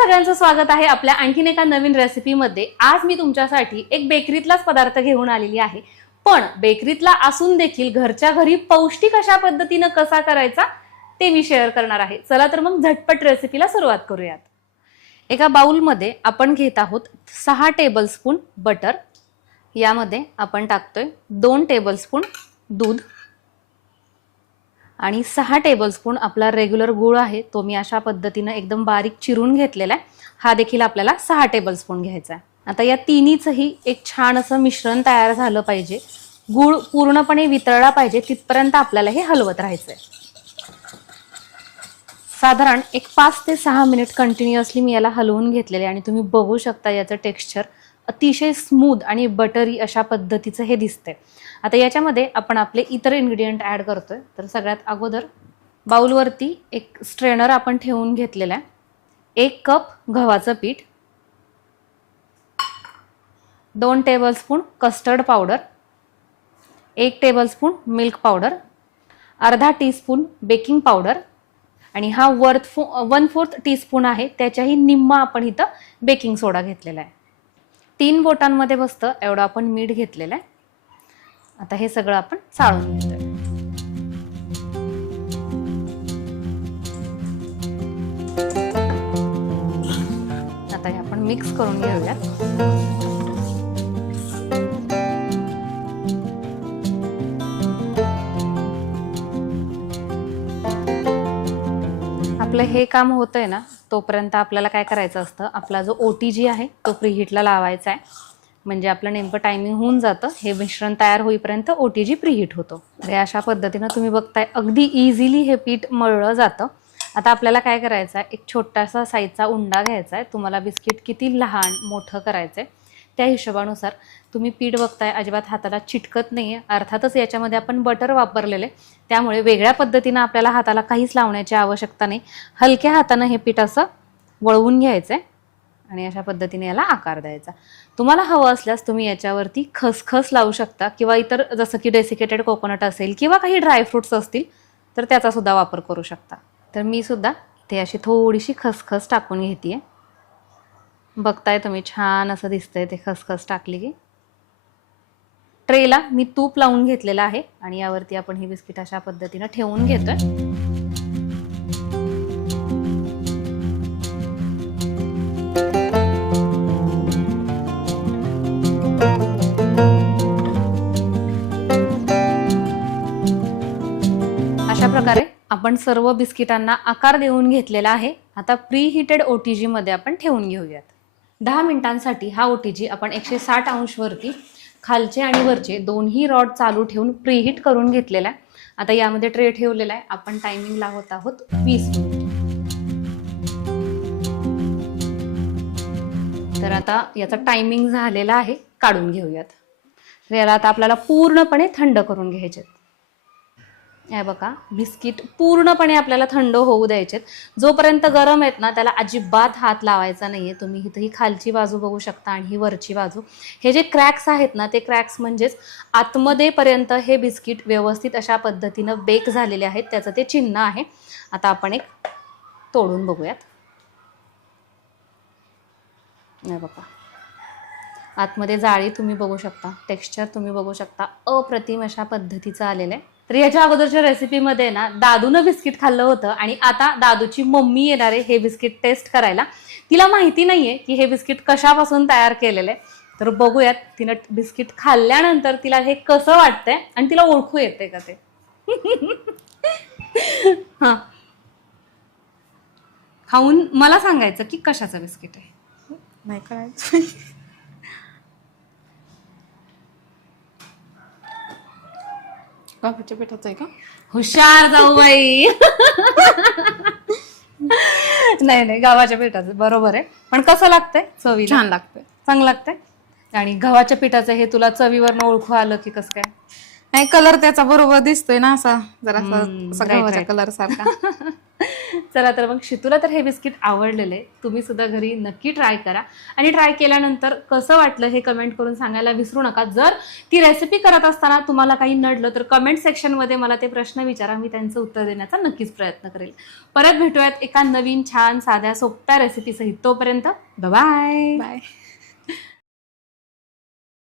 सगळ्यांचं स्वागत आहे आपल्या आणखीन एका नवीन रेसिपीमध्ये। आज मी तुमच्यासाठी एक बेकरीतलाच पदार्थ घेऊन आलेली आहे, पण बेकरीतला असून देखील घरच्या घरी पौष्टिक अशा पद्धतीने कसा करायचा ते मी शेअर करणार आहे। चला तर मग झटपट रेसिपीला सुरुवात करूयात। एका बाउलमध्ये आपण घेत आहोत 6 टेबलस्पून बटर। यामध्ये आपण टाकतोय 2 टेबलस्पून दूध आणि 6 टेबलस्पून आपला रेग्युलर गूळ आहे, तो मी अशा पद्धतीने एकदम बारीक चिरून घेतलेला आहे। हा देखील आपल्याला 6 टेबलस्पून घ्यायचा आहे। आता या तिन्हीचंही एक छान असं मिश्रण तयार झालं पाहिजे, गूळ पूर्णपणे वितळला पाहिजे तिथपर्यंत आपल्याला हे हलवत राहायचंय। साधारण एक 5 ते 6 मिनिट कंटिन्युअसली मी याला हलवून घेतलेले आणि तुम्ही बघू शकता याचं टेक्स्चर अतिशय स्मूथ आणि बटरी अशा पद्धतीचं हे दिसतंय। आता याच्यामध्ये आपण आपले इतर इन्ग्रेडियंट ऍड करतोय। तर सगळ्यात अगोदर बाउलवरती एक स्ट्रेनर आपण ठेवून घेतलेला आहे। 1 कप गव्हाचं पीठ, 2 tablespoon custard powder, 1 tablespoon milk powder, अर्धा टीस्पून बेकिंग पावडर आणि हा 1/4 टीस्पून आहे, त्याच्याही निम्मा आपण इथं बेकिंग सोडा घेतलेला आहे। 3 बोटांमध्ये बसतं एवढं आपण मीठ घेतलेलं आहे। आता हे सगळं आपण चाळून घेतोय। आता हे आपण मिक्स करून घेऊयात। आपलं हे काम होतंय ना, तोपर्यंत आपल्याला काय करायचं असतं, आपला जो OTG आहे तो प्रीहीटला लावायचा आहे। म्हणजे आपलं नेमकं टायमिंग होऊन जातं, हे मिश्रण तयार होईपर्यंत OTG प्रीहीट होतो। हे अशा पद्धतीने तुम्ही बघताय अगदी इझिली हे पीठ मळलं जातं। आता आपल्याला काय करायचं आहे, एक छोटासा साईजचा उंडा घ्यायचा आहे। तुम्हाला बिस्किट किती लहान मोठं करायचंय त्या हिशोबानुसार तुम्ही पीठ बघताय अजिबात हाताला चिटकत नाहीये। अर्थातच याच्यामध्ये आपण बटर वापरलेले, त्यामुळे वेगळ्या पद्धतीने आपल्याला हाताला काहीच लावण्याची आवश्यकता नाही। हलक्या हाताने हे पीठ असं वळवून घ्यायचंय आणि अशा पद्धतीने याला आकार द्यायचा। तुम्हाला हवं असल्यास तुम्ही याच्यावरती खसखस लावू शकता किंवा इतर जसं की डेसिकेटेड कोकोनट असेल किंवा काही ड्रायफ्रुट्स असतील तर त्याचा सुद्धा वापर करू शकता। तर मी सुद्धा इथे अशी थोडीशी खसखस टाकून घेतेय। बघताय तुम्ही छान असं दिसतंय ते खसखस टाकली की। ट्रेला मी तूप लावून घेतलेलं आहे आणि यावरती आपण ही बिस्किट अशा पद्धतीने ठेवून घेतोय। अशा प्रकारे आपण सर्व बिस्किटांना आकार देऊन घेतलेला आहे। आता प्रीहीटेड OTG मध्ये आपण ठेवून घेऊयात। 10 मिनिटांसाठी हा OTG आपण 160 अंश वरती खालचे आणि वरचे दोन्ही रॉड चालू ठेवून प्रीहीट करून घेतलेला आहे। आता यामध्ये ट्रे ठेवलेला आहे, आपण टायमिंग लावत आहोत 20 मिनिट। तर आता याचा टायमिंग झालेला आहे, काढून घेऊयात। तर याला आता आपल्याला पूर्णपणे थंड करून घ्यायचे। हे बघा, बिस्किट पूर्णपणे आपल्याला थंड होऊ द्यायचे। जोपर्यंत गरम आहेत ना त्याला अजिबात हात लावायचा नाहीये। तुम्ही इथं ही खालची बाजू बघू शकता आणि ही वरची बाजू, हे जे क्रॅक्स आहेत ना ते क्रॅक्स म्हणजेच आतमध्ये पर्यंत हे बिस्किट व्यवस्थित अशा पद्धतीनं बेक झालेले आहेत, त्याचं ते चिन्ह आहे। आता आपण एक तोडून बघूयात। हे बघा, आतमध्ये जाळी तुम्ही बघू शकता, टेक्स्चर तुम्ही बघू शकता, अप्रतिम अशा पद्धतीचं आलेलं आहे। तर याच्या अगोदरच्या रेसिपीमध्ये ना दादूनं बिस्किट खाल्लं होतं आणि आता दादूची मम्मी येणार आहे हे बिस्किट टेस्ट करायला। तिला माहिती नाहीये की हे बिस्किट कशापासून तयार केलेलं आहे, तर बघूयात तिनं बिस्किट खाल्ल्यानंतर तिला हे कसं वाटतंय आणि तिला ओळखू येते का ते। हा, खाऊन मला सांगायचं की कशाचं बिस्किट आहे। नाही करायचं। गव्हाच्या पिठाचं आहे का? हुशार जाऊ बाई। नाही गव्हाच्या पिठाचं बरोबर आहे, पण कसं लागतंय चवीला? छान लागतंय, चांगलं लागतंय। आणि गव्हाच्या पिठाचं हे तुला चवीवरनं ओळखू आलं की कसं काय? नाही कलर त्याचा बरोबर दिसतोय ना असा जरा right, गव्हाच्या right. कलर सारखा. चला तर मग शितूला तर हे बिस्किट आवडलेलं आहे. तुम्ही सुद्धा घरी नक्की ट्राय करा आणि ट्राय केल्यानंतर कसं वाटलं हे कमेंट करून सांगायला विसरू नका. जर ती रेसिपी करत असताना तुम्हाला काही नडलं तर कमेंट सेक्शनमध्ये मला ते प्रश्न विचारा, मी त्यांचं उत्तर देण्याचा नक्कीच प्रयत्न करेल. परत भेटूयात एका नवीन छान साध्या सोप्या रेसिपीसहित. तोपर्यंत बाय. बाय.